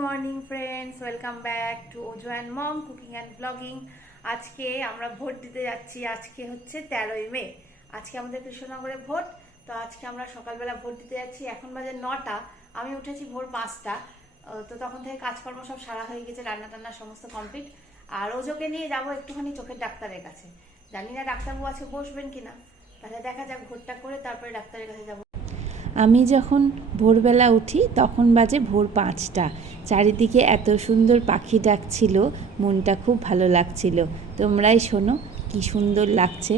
Morning friends, welcome back to ওজো and mom cooking and blogging. আজকে আমরা vote দিতে যাচ্ছি। আজকে হচ্ছে 13ই মে। আজকে আমাদের কৃষ্ণনগরে ভোট। তো আজকে আমরা সকালবেলা ভোট দিতে যাচ্ছি। এখন বাজে 9টা। আমি উঠেছি ভোর 5টা। তো তখন থেকে কাজকর্ম সব সারা হয়ে গেছে, রান্না টান্না সমস্ত কমপ্লিট। আর ওজোকে নিয়ে যাবো একটুখানি চোখের ডাক্তারের কাছে। জানি না ডাক্তারবাবু আজকে বসবেন কিনা, তাহলে দেখা যাক, ভোটটা করে তারপরে ডাক্তারের কাছে যাবো। আমি যখন ভোরবেলা উঠি তখন বাজে ভোর 5টা। চারিদিকে এত সুন্দর পাখি ডাকছিল, মনটা খুব ভালো লাগছিল। তোমরাই শোনো কি সুন্দর লাগছে।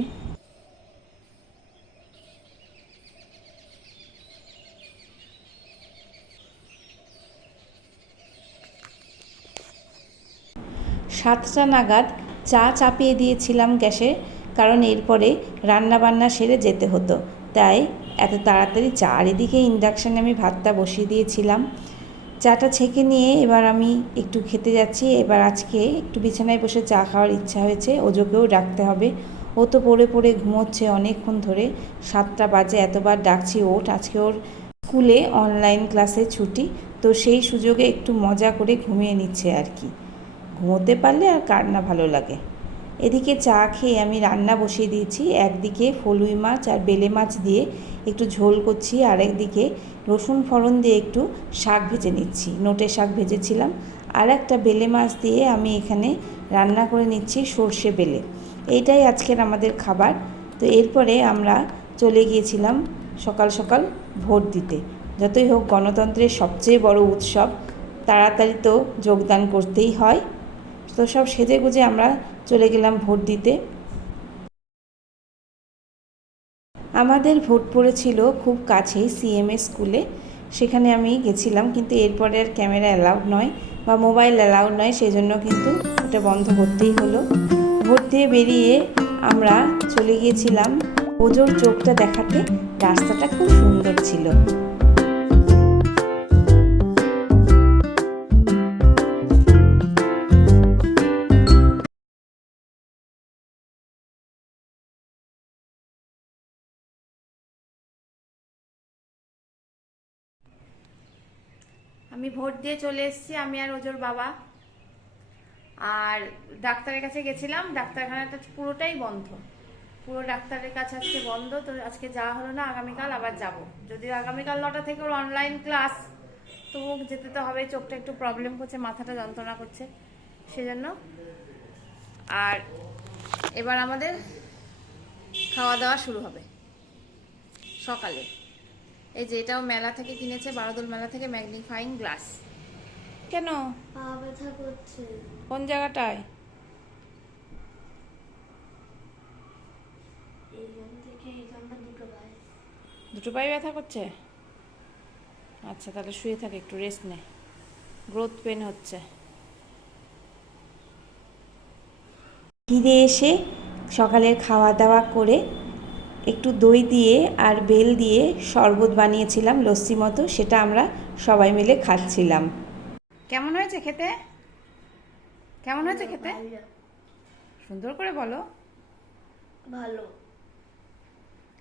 সাতটা নাগাদ চা চাপিয়ে দিয়েছিলাম গ্যাসে, কারণ এরপরে রান্না বান্না সেরে যেতে হতো, তাই এত তাড়াতাড়ি চা। আর এদিকে ইন্ডাকশানে আমি ভাতটা বসিয়ে দিয়েছিলাম। চাটা ছেঁকে নিয়ে এবার আমি একটু খেতে যাচ্ছি। এবার আজকে একটু বিছানায় বসে চা খাওয়ার ইচ্ছা হয়েছে। ওজোকেও ডাকতে হবে, ও তো পড়ে পড়ে ঘুমোচ্ছে অনেকক্ষণ ধরে। 7টা বাজে, এতবার ডাকছি ওঠ। আজকে ওর স্কুলে অনলাইন ক্লাসে ছুটি, তো সেই সুযোগে একটু মজা করে ঘুমিয়ে নিচ্ছে আর কি। ঘুমোতে পারলে আর কার না ভালো লাগে। এদিকে চা খেয়ে আমি রান্না বসিয়ে দিয়েছি। একদিকে ফলুই মাছ আর বেলে মাছ দিয়ে একটু ঝোল করছি, আর একদিকে রসুন ফোড়ন দিয়ে একটু শাক ভেজে নিচ্ছি। নোটে শাক ভেজেছিলাম। আর একটা বেলে মাছ দিয়ে আমি এখানে রান্না করে নিচ্ছি সর্ষে বেলে। এইটাই আজকের আমাদের খাবার। তো এরপরে আমরা চলে গিয়েছিলাম সকাল সকাল ভোট দিতে। যতই হোক গণতন্ত্রের সবচেয়ে বড় উৎসব, তাড়াতাড়ি তো যোগদান করতেই হয়। তো সব সেজে গুজে আমরা চলে গেলাম ভোট দিতে। আমাদের ভোট পড়েছিল খুব কাছেই সিএমএ স্কুলে, সেখানে আমি গেছিলাম। কিন্তু এরপরে আর ক্যামেরা অ্যালাউড নয় বা মোবাইল অ্যালাউড নয়, সেই জন্য কিন্তু ওটা বন্ধ করতেই হলো। ভোট দিয়ে বেরিয়ে আমরা চলে গিয়েছিলাম ওজোর চোখটা দেখাতে। রাস্তাটা খুব সুন্দর ছিল। আমি ভোট দিয়ে চলে এসেছি, আমি আর ওজোর বাবা। আর ডাক্তারের কাছে গেছিলাম, ডাক্তারখানাটা পুরোটাই বন্ধ। পুরো ডাক্তারের কাছে আজকে বন্ধ, তো আজকে যাওয়া হলো না। আগামীকাল আবার যাব। যদিও আগামীকাল 9টা থেকে ওর অনলাইন ক্লাস, তো যেতে তো হবে। চোখটা একটু প্রবলেম করছে, মাথাটা যন্ত্রণা করছে, সেজন্য। আর এবার আমাদের খাওয়া দাওয়া শুরু হবে সকালে। এই যে এটাও মেলা থেকে কিনেছে, বারোদোল মেলা থেকে, ম্যাগনিফাইং গ্লাস। কেন পা ব্যথা করছে? কোন জায়গাটায়? এইখান থেকে এইখানটা দুটো পায়ে। দুটো পায়ে ব্যথা করছে? আচ্ছা, তাহলে শুয়ে থাকে, একটু রেস্ট নে। গ্রোথ পেন হচ্ছে। ফিরে এসে সকালের খাওয়া দাওয়া করে একটু দই দিয়ে আর বেল দিয়ে শরবত বানিয়েছিলাম লস্যি মতো, সেটা আমরা সবাই মিলে খাচ্ছিলাম। কেমন হয়েছে খেতে? কেমন হয়েছে খেতে? ভালো। সুন্দর করে বলো। ভালো।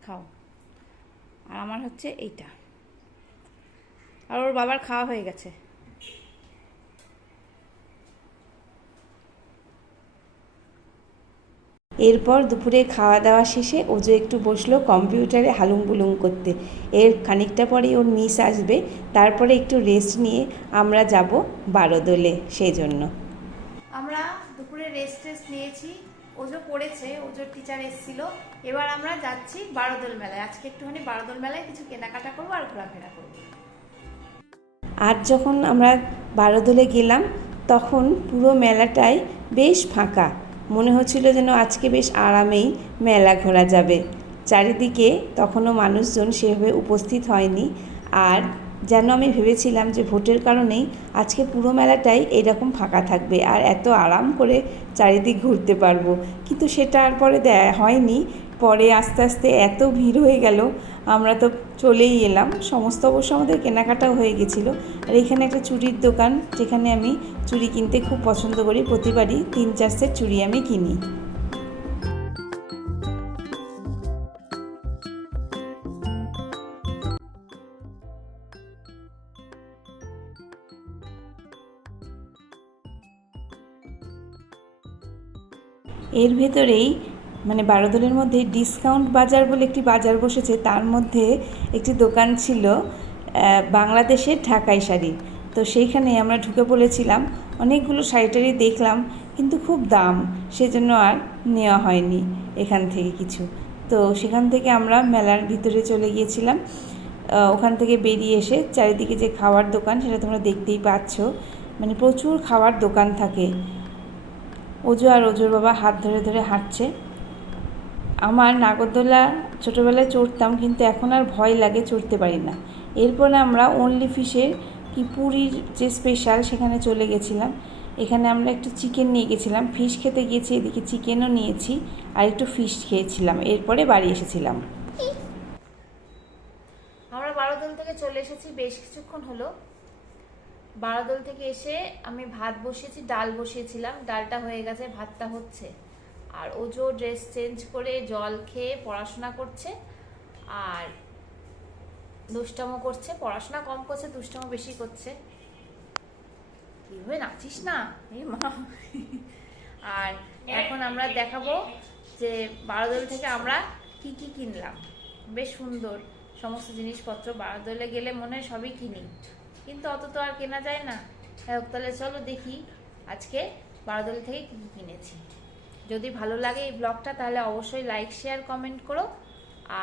খাও। আর আমার হচ্ছে এইটা। আর ওর বাবার খাওয়া হয়ে গেছে। এরপর দুপুরে খাওয়া দাওয়া শেষে ওজো একটু বসলো কম্পিউটারে হালুম বুলুম করতে। এর খানিকটা পরেই ওর মিস আসবে, তারপরে একটু রেস্ট নিয়ে আমরা যাব বারোদোলে। সেই জন্য আমরা দুপুরে রেস্ট নিয়েছি। ওজো পড়েছে, ওজোর টিচার এসেছিল। এবার আমরা যাচ্ছি বারোদোল মেলায়। আজকে একটুখানি বারোদোল মেলায় কিছু কেনাকাটা করবো আর ঘোরাফেরা করবো। আর যখন আমরা বারোদোলে গেলাম তখন পুরো মেলাটাই বেশ ফাঁকা। মনে হচ্ছিল যেন আজকে বেশ আরামেই মেলা ঘোরা যাবে। চারিদিকে তখনও মানুষজন সেভাবে উপস্থিত হয়নি। আর যেন আমি ভেবেছিলাম যে ভোটের কারণেই আজকে পুরো মেলাটাই এইরকম ফাঁকা থাকবে আর এত আরাম করে চারিদিক ঘুরতে পারবো, কিন্তু সেটা আর পরে হয়নি। পরে আস্তে আস্তে এত ভিড় হয়ে গেল, আমরা তো চলেই এলাম। সমস্ত অবশ্য আমাদের কেনাকাটাও হয়ে গেছিলো। আর এখানে একটা চুড়ির দোকান, যেখানে আমি চুড়ি কিনতে খুব পছন্দ করি। প্রতিবারই 3-4 সেট চুড়ি আমি কিনি। এর ভেতরেই মানে বারোদলের মধ্যে ডিসকাউন্ট বাজার বলে একটি বাজার বসেছে, তার মধ্যে একটি দোকান ছিল বাংলাদেশের ঢাকাই শাড়ি। তো সেইখানে আমরা ঢুকে পড়েছিলাম, অনেকগুলো শাড়ি দেখলাম, কিন্তু খুব দাম, সেজন্য আর নেওয়া হয়নি এখান থেকে কিছু। তো সেখান থেকে আমরা মেলার ভিতরে চলে গিয়েছিলাম। ওখান থেকে বেরিয়ে এসে চারিদিকে যে খাওয়ার দোকান সেটা তোমরা দেখতেই পাচ্ছ, মানে প্রচুর খাওয়ার দোকান থাকে। ওজো আর ওজোর বাবা হাত ধরে ধরে হাঁটছে। আমার নাগরদোলা ছোটোবেলায় চড়তাম, কিন্তু এখন আর ভয় লাগে, চড়তে পারি না। এরপরে আমরা অনলি ফিশের কি পুরীর যে স্পেশাল সেখানে চলে গেছিলাম। এখানে আমরা একটু চিকেন নিয়ে গেছিলাম, ফিশ খেতে গিয়েছি, এদিকে চিকেনও নিয়েছি আর একটু ফিশ খেয়েছিলাম, এরপরে বাড়ি এসেছিলাম। আমরা বারোদল থেকে চলে এসেছি বেশ কিছুক্ষণ হলো। বারোদল থেকে এসে আমি ভাত বসিয়েছি, ডাল বসিয়েছিলাম, ডালটা হয়ে গেছে, ভাতটা হচ্ছে। আর ওজো ড্রেস চেঞ্জ করে জল খেয়ে পড়াশোনা করছে আর দুষ্টামো করছে। পড়াশোনা কম করছে, দুষ্টামো বেশি করছে। কিভাবে নাচিস না এই মা। আর এখন আমরা দেখাবো যে বারোদল থেকে আমরা কি কি কিনলাম। বেশ সুন্দর সমস্ত জিনিসপত্র, বারোদলে গেলে মনে হয় সবই কিনি, কিন্তু অত তো আর কেনা যায় না। তাহলে চলো দেখি আজকে বারোদল থেকে কি কি কিনেছি। যদি ভালো লাগে এই ব্লগটা তাহলে অবশ্যই লাইক শেয়ার কমেন্ট করো,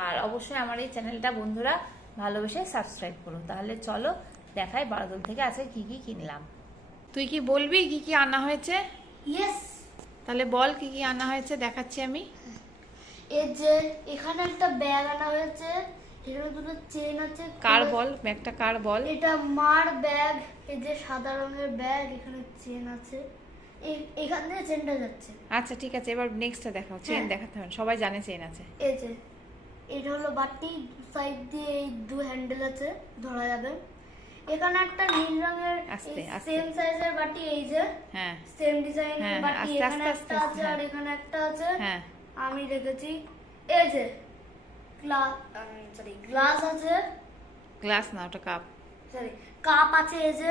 আর অবশ্যই আমার এই চ্যানেলটা বন্ধুরা ভালোবেসে সাবস্ক্রাইব করো। তাহলে চলো দেখাই বারোদল থেকে আজকে কি কি কিনলাম। তুই কি বলবি কি কি আনা হয়েছে? ইয়েস। তাহলে বল কি কি আনা হয়েছে, দেখাচ্ছি আমি। এই যে এখানে একটা ব্যাগ আনা হয়েছে, এখানে দুটো চেন আছে। কার বল ব্যাগটা, কার বল? এটা মার ব্যাগ। এই যে সাদা রঙের ব্যাগ, এখানে চেন আছে, এখান থেকে চেনটা যাচ্ছে। আচ্ছা ঠিক আছে, এবার নেক্সটটা দেখাও। চেন দেখাতে হবে, সবাই জানে চেন আছে। এই যে এটা হলো বাটি, সাইড দিয়ে এই দু হ্যান্ডেল আছে, ধরা যাবে। এখানে একটা নীল রঙের আস্তে, আস্তে। সেম সাইজের বাটি, এই যে হ্যাঁ সেম ডিজাইনের হ্যাঁ, বাটি, আস্তে, এখানে আস্তে, একটা আস্তে, আছে আর হ্যাঁ। এখানে একটা আছে। হ্যাঁ আমি রেখেছি। এই যে গ্লাস আছে, গ্লাস না, ওটা কাপ। সরি কাপ আছে। এই যে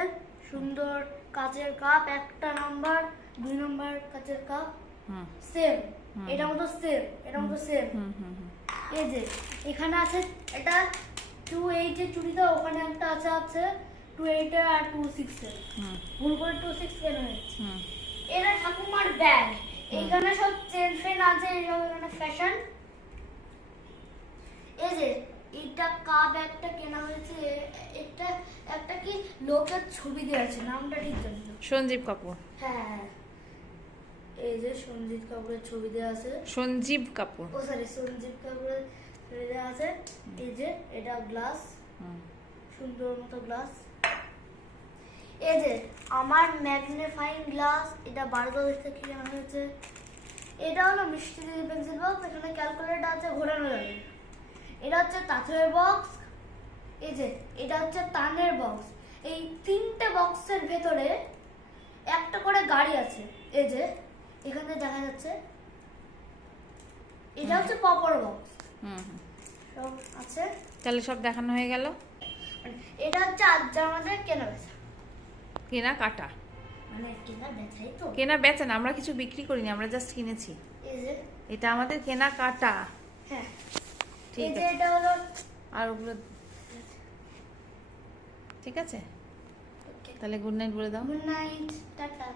সুন্দর কাচের কাপ, একটা নাম্বার, 2 নম্বর কাচের কাপ, হুম সেম, এটা মতো সেম, এটা মতো সেম। হুম হুম হুম। এই যে এখানে আছে এটা 28 এর চুড়িটা, ওখানে একটা আছে 28 এর আর 26 এর। হুম ভুল করে 26 কেন হয়েছে। হুম এটা ঠাকুমার ব্যাগ, এইখানে সব চেন ফেন আছে, এইসব এখানে ফ্যাশন। এই যে এটা কাপ একটা কেনা হয়েছে, এটা একটা কি লোকের ছবি দেওয়া আছে, নামটা ঠিক জানি না। সঞ্জীব কাপুর। হ্যাঁ, এই যে সঞ্জিত কাপুরের ছবি দেওয়া আছে। সঞ্জীব কাপুর। ও সরি, সঞ্জিত কাপুরের ছবি দেওয়া আছে। এই যে এটা গ্লাস, সুন্দর মতো গ্লাস। এই যে আমার ম্যাগনিফাইং গ্লাস, এটা 12 থেকে কেনা হয়েছে। এটা হলো মিষ্টি দিদি পেন্সিল বক্স, এখানে ক্যালকুলেটর আছে, ঘোরানো যাবে। এটা হচ্ছে তাঁতের বক্স। এই যে এটা হচ্ছে তানের বক্স। এই 3টে বক্সের ভেতরে একটা করে গাড়ি আছে। এই যে এখানে দেখা যাচ্ছে, এটা হচ্ছে পপার বক্স। হুম সব আছে। তাহলে সব দেখানো হয়ে গেল। এটা হচ্ছে আজ আমাদের কেনা বেচা, কেনা কাটা। মানে কেনা বেচাই তো। কেনা বেচা না, আমরা কিছু বিক্রি করিনি, আমরা জাস্ট কিনেছি। এই যে এটা আমাদের কেনা কাটা। হ্যাঁ, ঠিক এই যে আছে। এটা হলো। আর ওগুলো ঠিক আছে, ওকে, তাহলে গুড নাইট বলে দাও। Good night, tata.